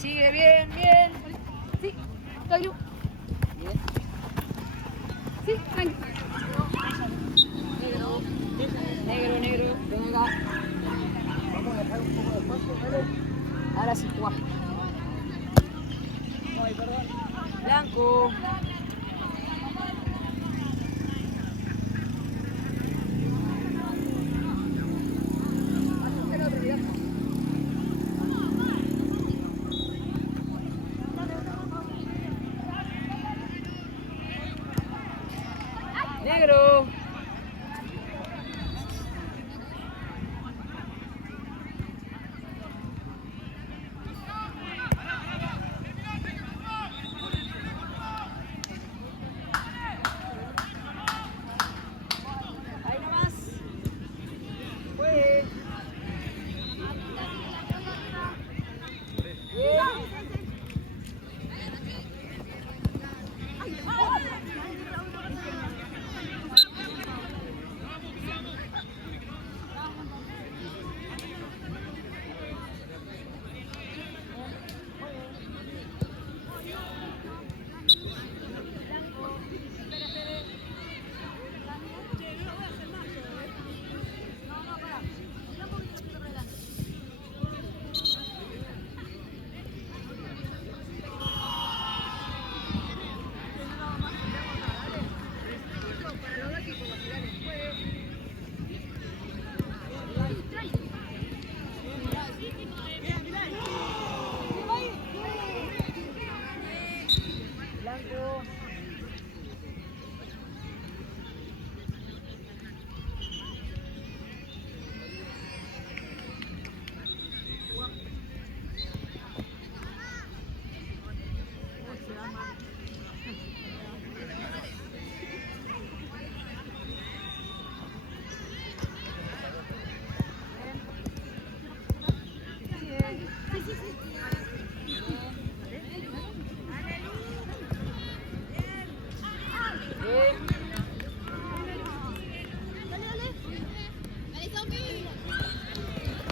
sigue, bien, bien. Sí, Tailu. Bien. Sí, tranquilo. Negro. Negro, negro. Venga. Vamos a dejar un poco de espacio, ¿vale? Ahora sí, jugá. Ay, perdón. Blanco. Negro. Ahí nomás. Fue. Blanco.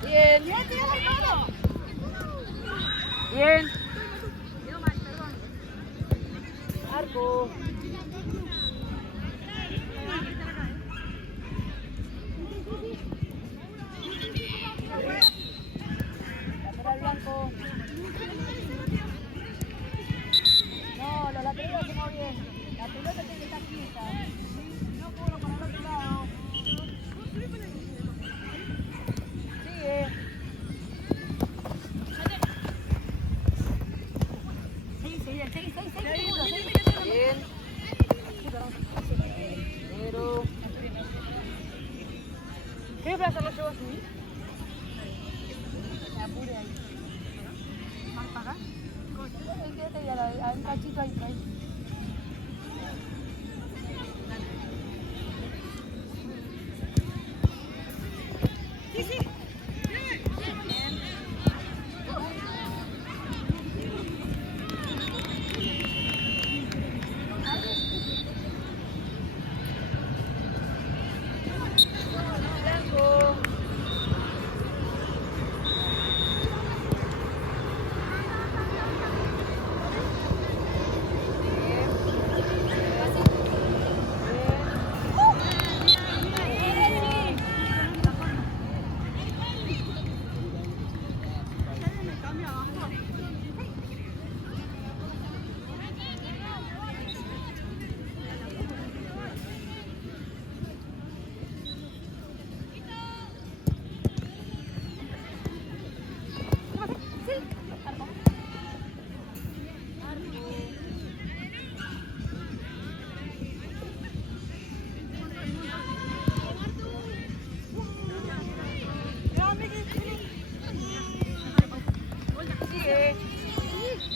Bien. Bien. Arco. Lateral blanco. No, los laterales lo hacemos bien. La pelota tiene que estar quieta. No cobro para el otro lado. Sigue. Bien. Negro. ¿Qué plaza lo llevo así? Me apure ahí. ¿Más para acá? Quédate ahí, a un cachito ahí, ahí.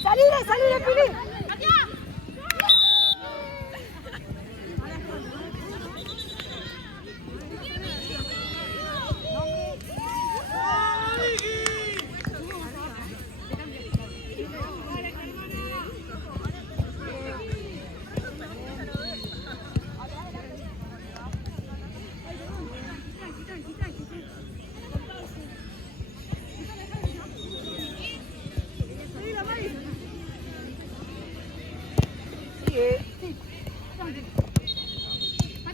¡Salire, Fili! Sigue.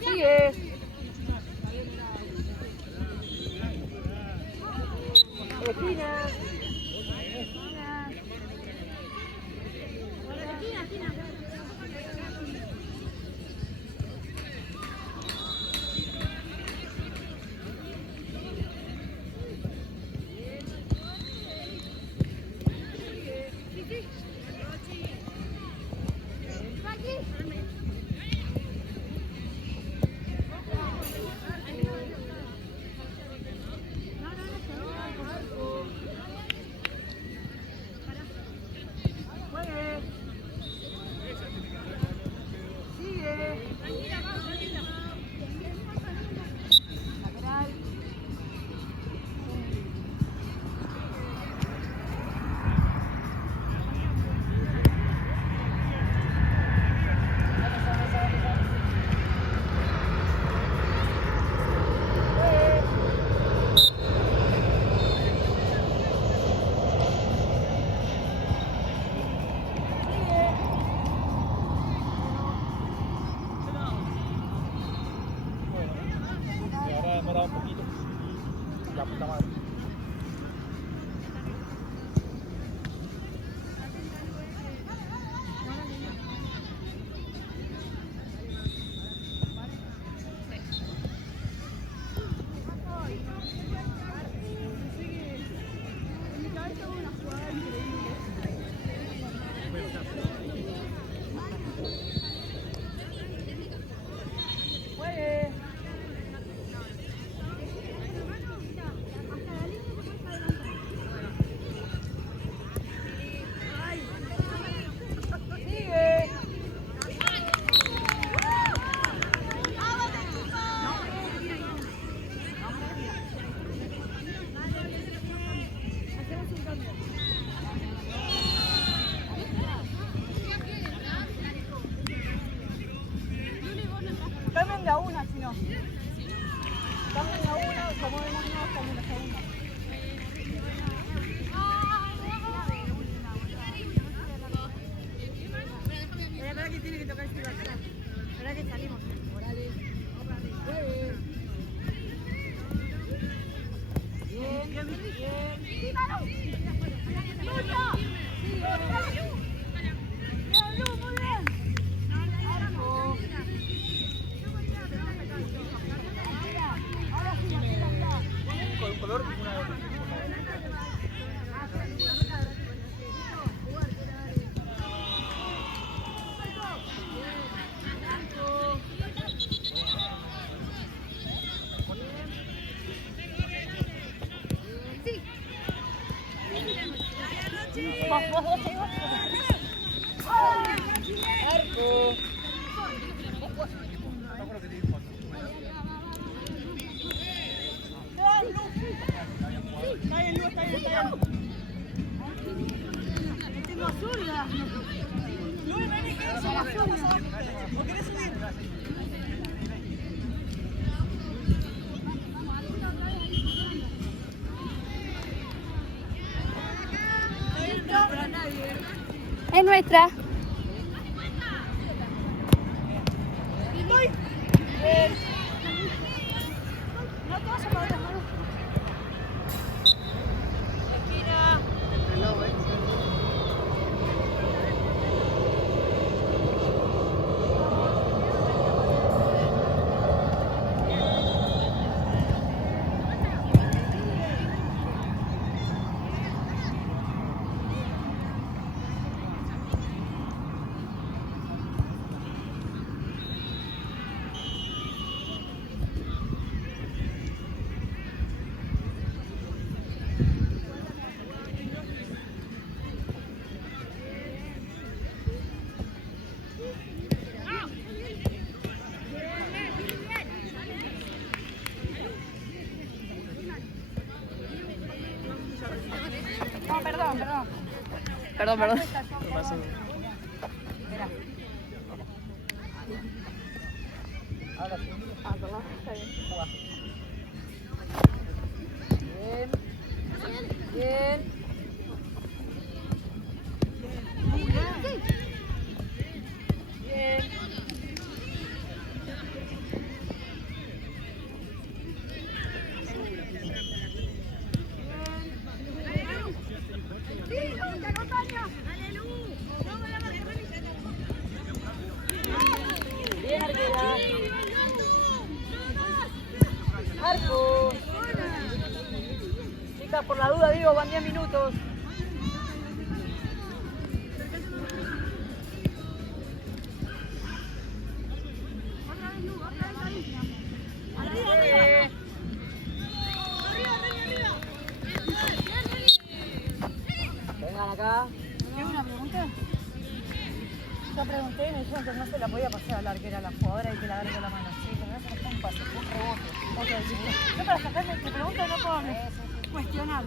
Sigue. Esquina. Un poquito. La puta madre. Cambien de a una, si no. Cambien de a una, como vemos, no, cambien de a una. Espera que tiene que tocar este bacán. Espera que salimos. Orale. Bien, bien, bien. ¡Sí, Manu! ¡Lucho! ¡Sí, bien, Lu, muy bien! ¡Arco! Ahora sí, mira. Con un color y una de otra. Arco. Está bien, está bien. Tengo zurda. Luis, vení, que eso la zurda. ¿No querés subir? Es nuestra. Bien. No te vas a mover las manos. Esquina. No, perdón. Perdón. ¿Qué pasó? Espera. Ahora sí. Perdón, está bien. Bien. Bien. digo, van 10 minutos. Vengan acá. ¿Tienes una pregunta? Yo pregunté y me dijeron que no se la podía pasar a hablar, que era la jugadora y que la agarré con la mano. Sí, pero no se me fue un pase, fue un rebote. Otra vez. Yo para sacarme tu pregunta no puedo cuestionar.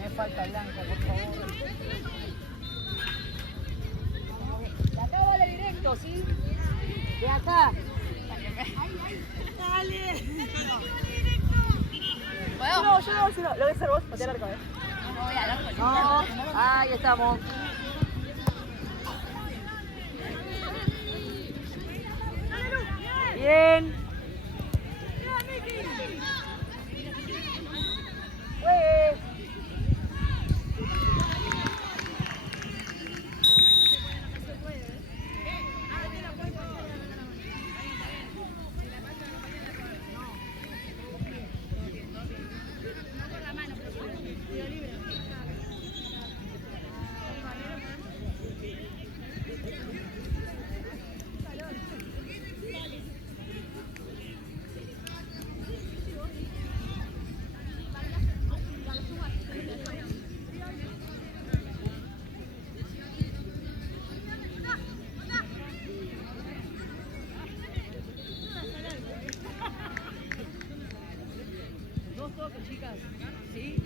Me falta blanco, por favor. De acá vale directo, ¿sí? De acá. Dale. ¿Puedo? No, yo no, lo voy a hacer vos, patear al arco, No voy a hablar. No, ahí estamos. Bien. Juegue. Dos toques, chicas. ¿Sí?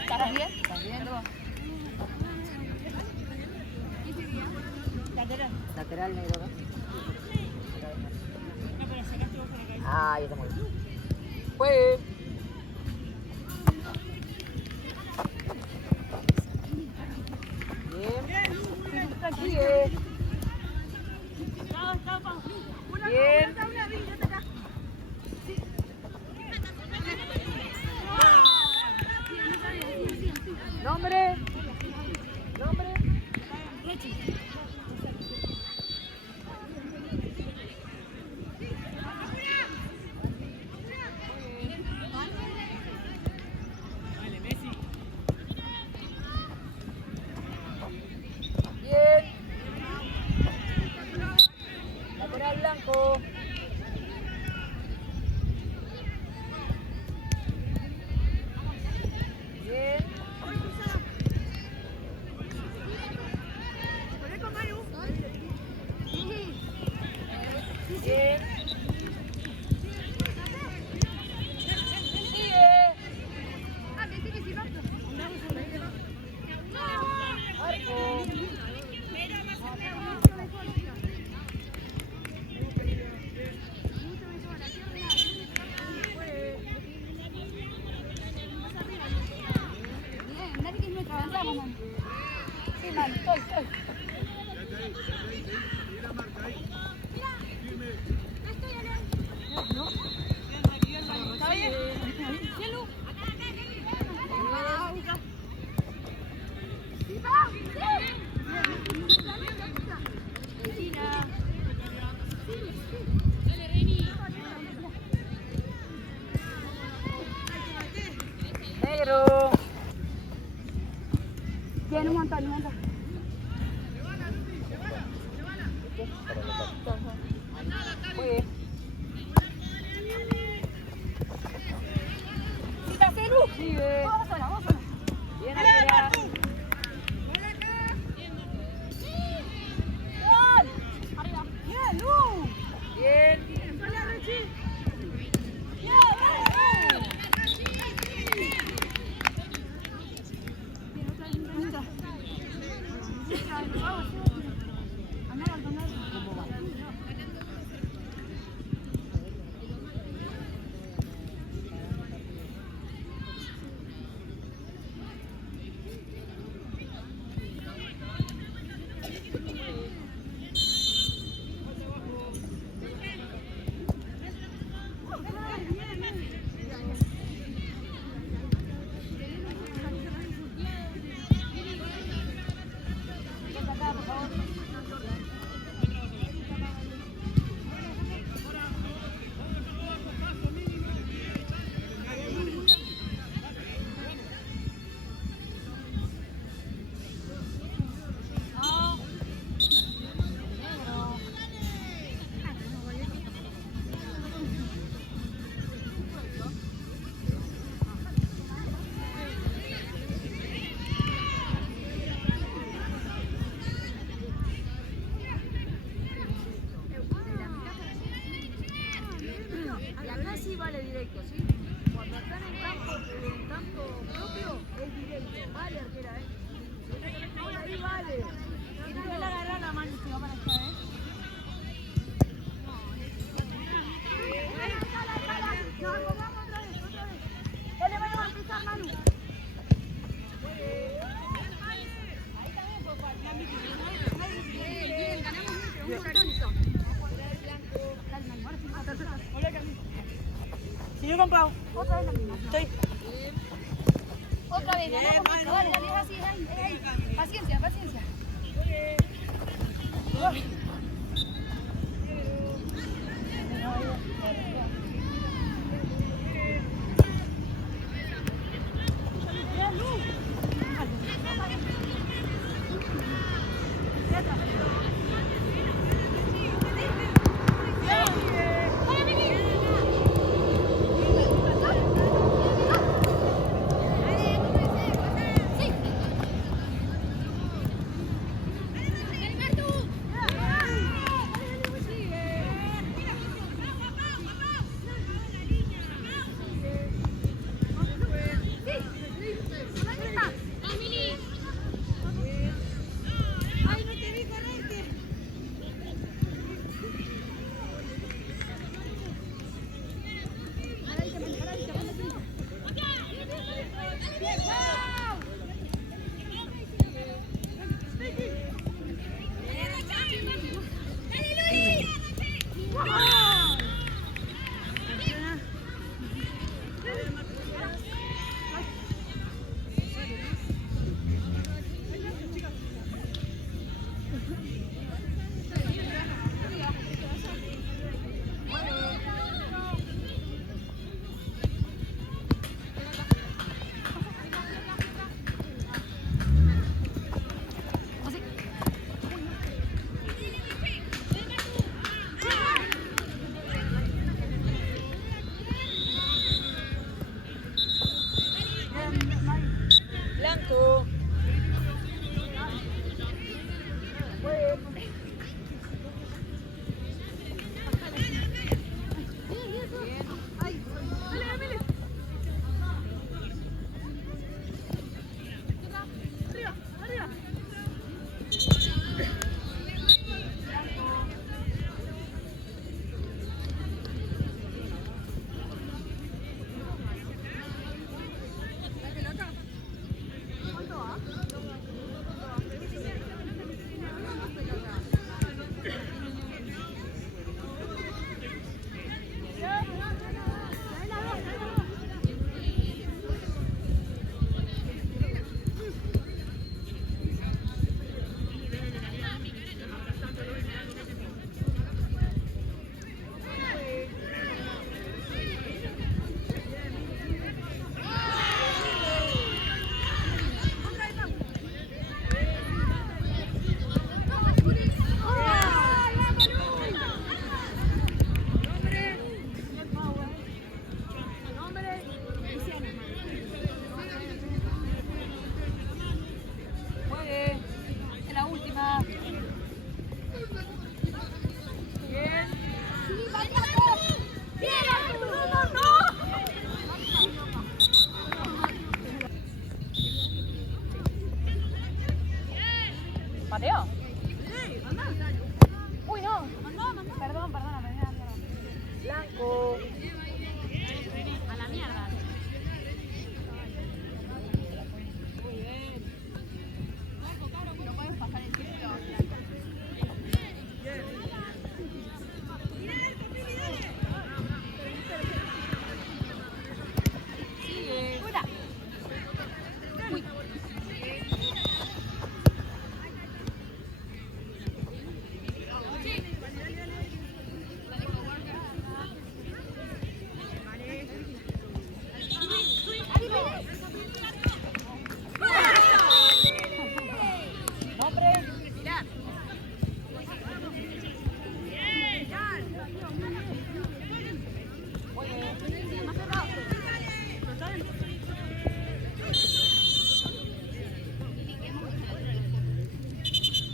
¿Estás bien? ¿Estás bien? Lateral negro, ¿no? Ah, ahí estamos. Juegue. Bien. Sigue. Bien. Nombre. Nombre. Bien. Lateral blanco. Bien. Bien. Sigue. Arco. Bien, dale que es nuestra ventaja, mamá. Sí, man, estoy. ¿Está bien? ¿Cielo? Negro. Tiene un montón, Juegue. Sigue. Bien, arriba. Bien. Vamos, Clau. Otra vez la misma. Sí. Otra vez, vamos, dale, dale, es así, es ahí. Paciencia, paciencia. Blanco. ¿Mateo? Sí, anda. Uy, no. Perdón, perdóname. Blanco. A la mierda. No puedes pasar el círculo. Fuera. Uy. Nombre.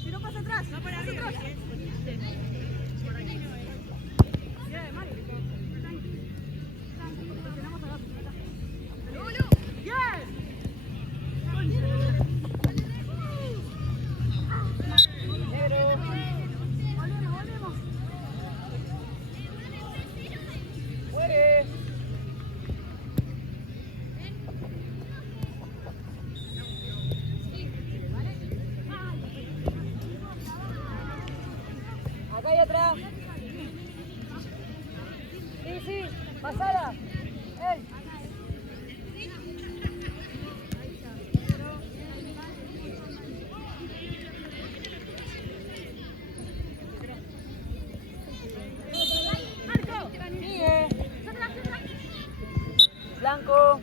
Si no pasa atrás, no para arriba. Muere. Acá hay otra. Sí, sí, pasala. Blanco.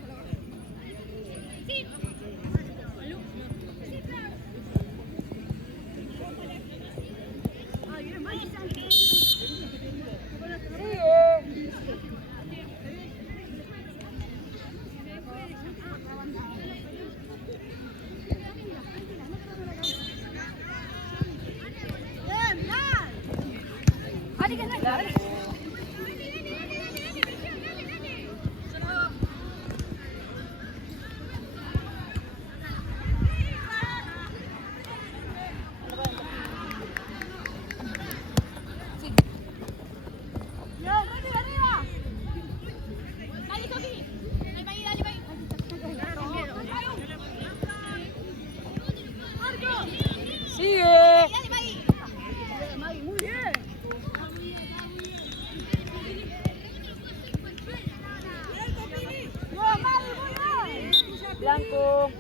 Blanco.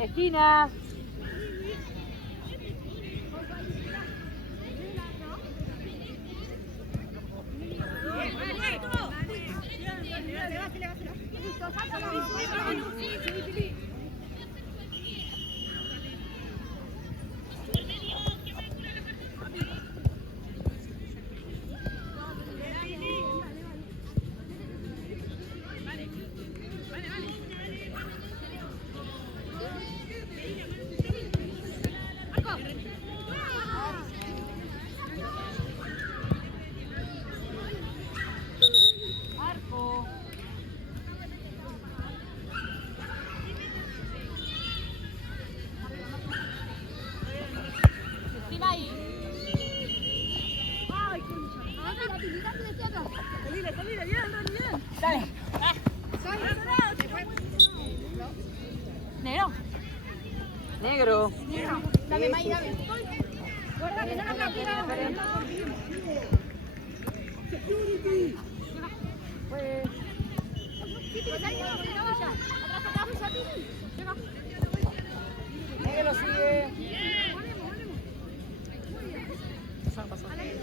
Esquina. Dale. Negro. Negro. Dame, May, dame. Guarda que no nos captura. Negro sigue.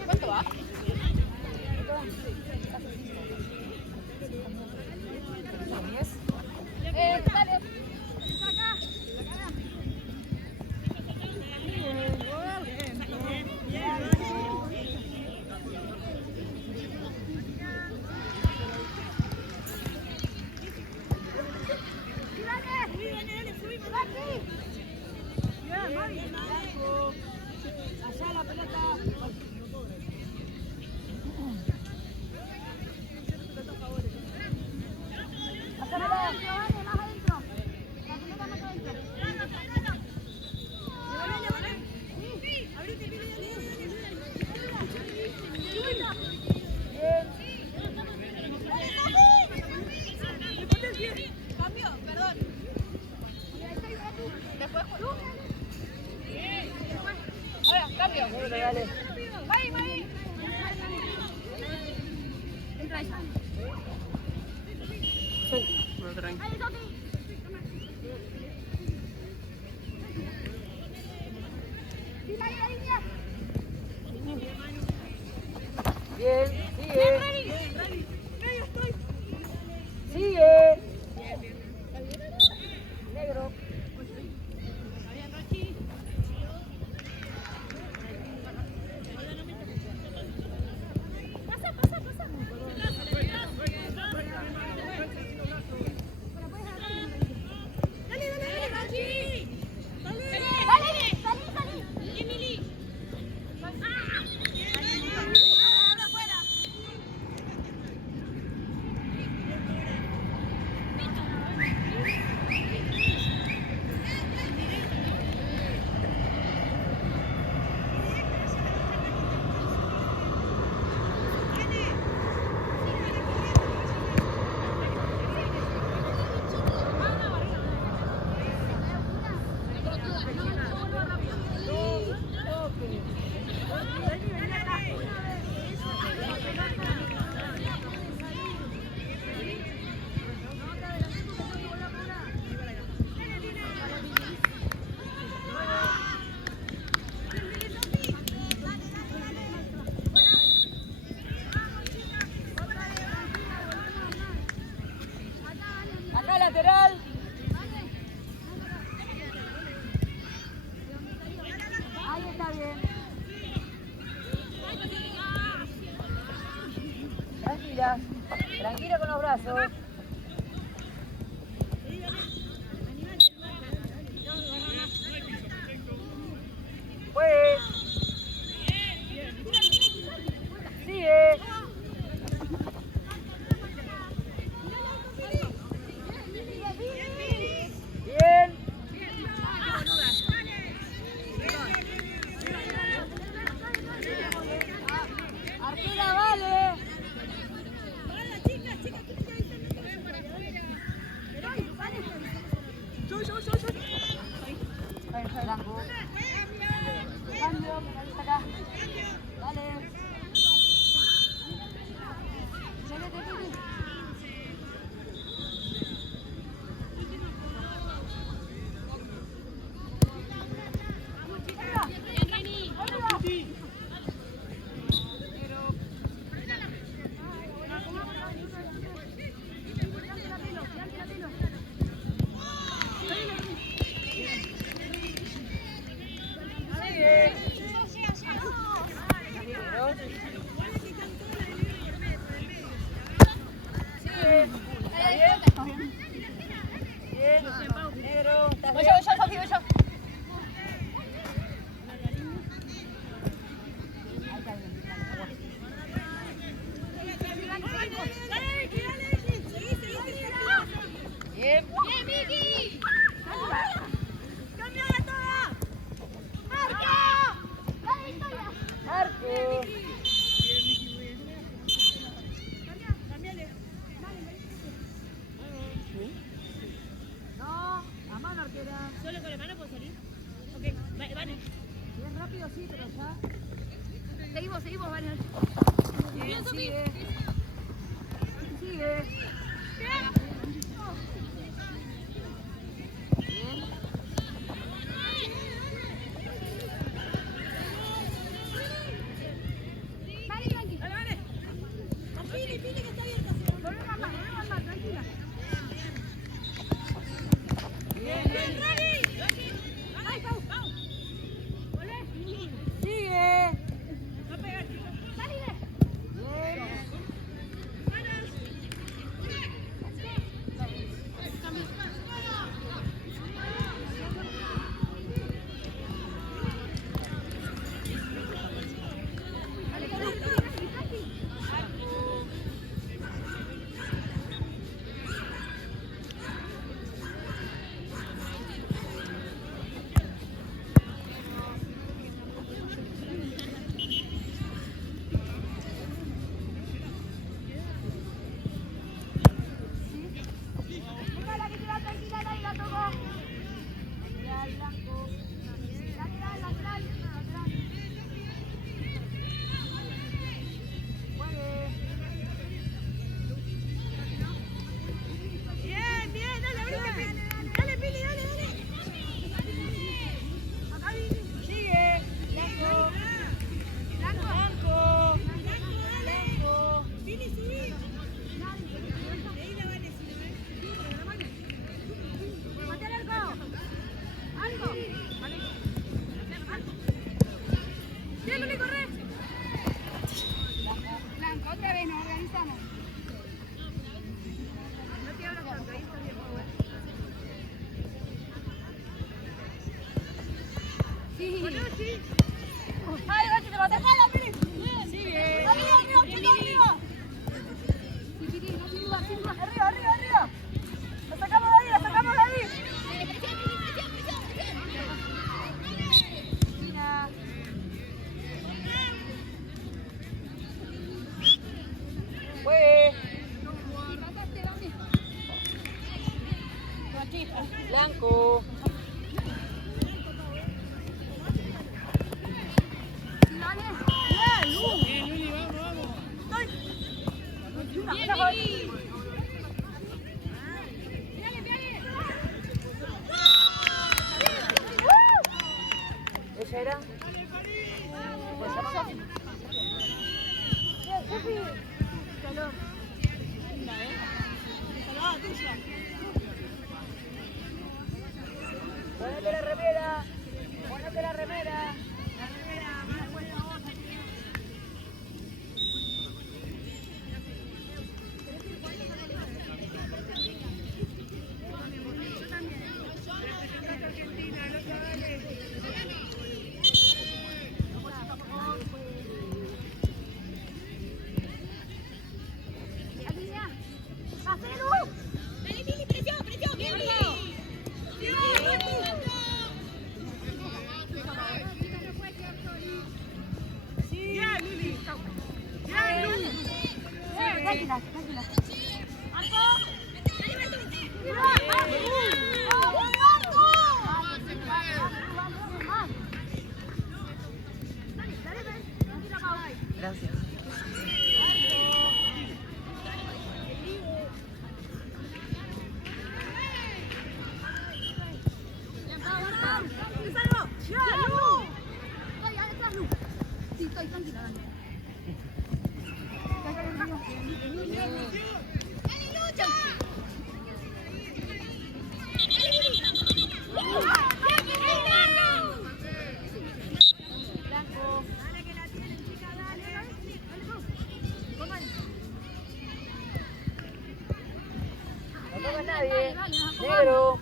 ¿Cuánto va? Dale. Allá la pelota. Cambio, perdón. Después, ahora, cambio. Dale. May. Entra ahí. Bien, sigue. Sigue. Negro. Acá lateral. Ahí está bien. Tranquila. Tranquila con los brazos. Pues. Sigue. Bien. Artura, vale. Cambio, acá. Dale. ¿Solo con la mano puedo salir? Ok, Vane. Bien rápido, sí, pero ya. Seguimos, Vane. Bien, sigue. Sigue. Bien. Vale, tranqui. Vale. Pili, que está abierta. Volvé a andar, tranquila. Bien, ready. Ay, Pau. Volvé. Sigue. No pegar, chicos. Salide. Bien. Otra vez nos organizamos. Sí. ¡Ay, Gachi, te maté! ¡Jala, Pili! ¡Sigue! ¡Arriba, chico, arriba! ¡Arriba! ¡La sacamos de ahí! Mira. Fue. Blanco. ¿Ella era? Salud. Tranquila, tranquila. Gracias. Sí, estoy tranquila, Dani. No toca nadie. Negro.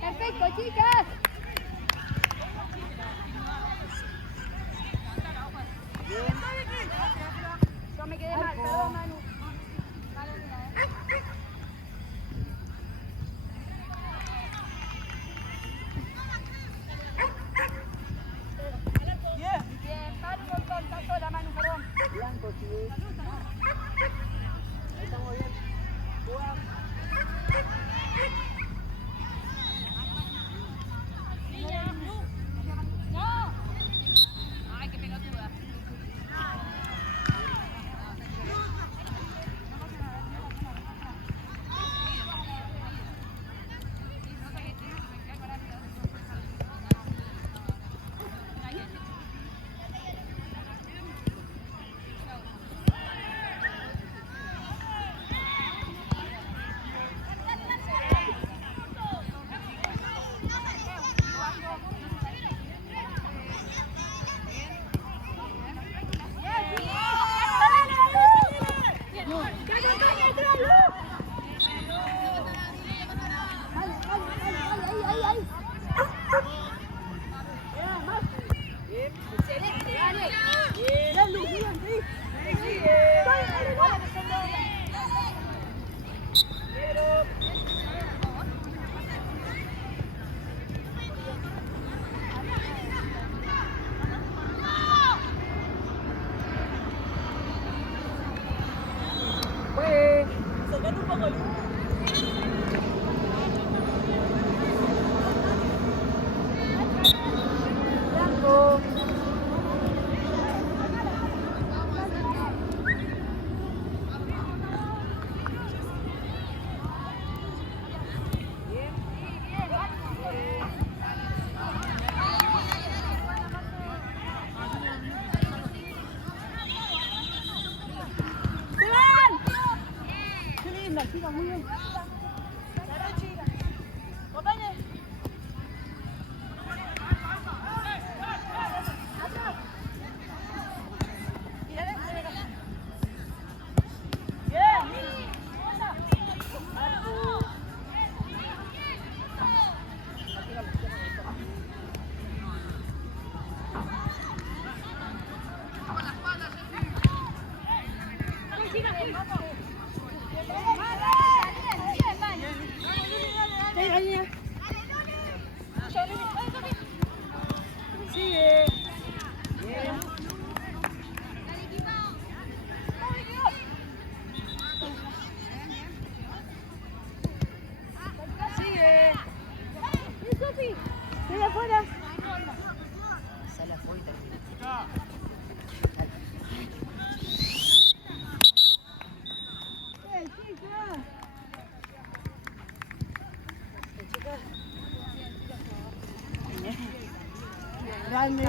Perfecto, chicas. Yo me quedé mal, perdón, Manu. ahí. Sigue. Bien. Sigue. Sigue afuera. Sale afuera. Grande.